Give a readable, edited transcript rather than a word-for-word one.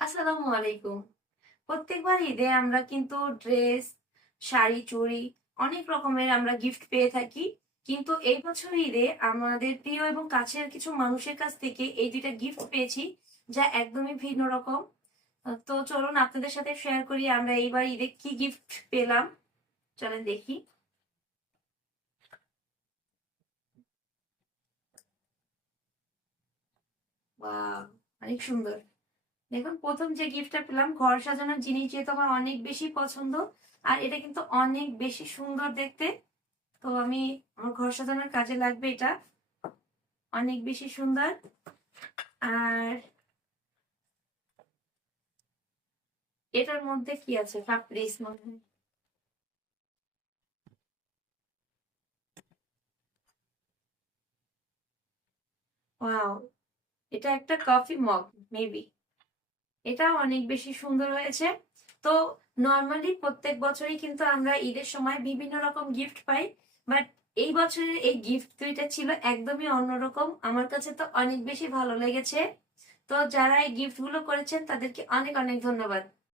আসসালামু আলাইকুম। প্রত্যেকবার ঈদে আমরা কিন্তু ড্রেস, শাড়ি, চুড়ি অনেক রকমের আমরা গিফট পেয়ে থাকি। কিন্তু এই বছর ঈদে আমাদের প্রিয় এবং কাছের কিছু মানুষের কাছ থেকে এই ২ টা গিফট পেয়েছি, যা একদমই ভিন্ন রকম। তো চলুন আপনাদের সাথে শেয়ার করি আমরা এইবার ঈদে কি গিফট পেলাম। চলেন দেখি। ওয়াও! অনেক সুন্দর। দেখুন ১ম যে গিফটটা পেলাম, ঘর সাজানোর জিনিস যেহেতু আমার অনেক বেশি পছন্দ। আর এটা কিন্তু অনেক বেশি সুন্দর দেখতে। তো আমার ঘর সাজানোর কাজে লাগবে এটা। অনেক বেশি সুন্দর। আর এটার মধ্যে কি আছে? কাপ্রিস মনে হয়। ওয়াও! এটা একটা কফি মগ মেবি। এটাও অনেক বেশি সুন্দর হয়েছে। তো নরমালি প্রত্যেক বছরই কিন্তু আমরা ঈদের সময় বিভিন্ন রকম গিফট পাই। বাট এই বছরের এই গিফট ২ টা ছিল একদমই অন্যরকম। আমার কাছে তো অনেক বেশি ভালো লেগেছে। তো যারা এই গিফট গুলো করেছেন তাদেরকে অনেক অনেক ধন্যবাদ।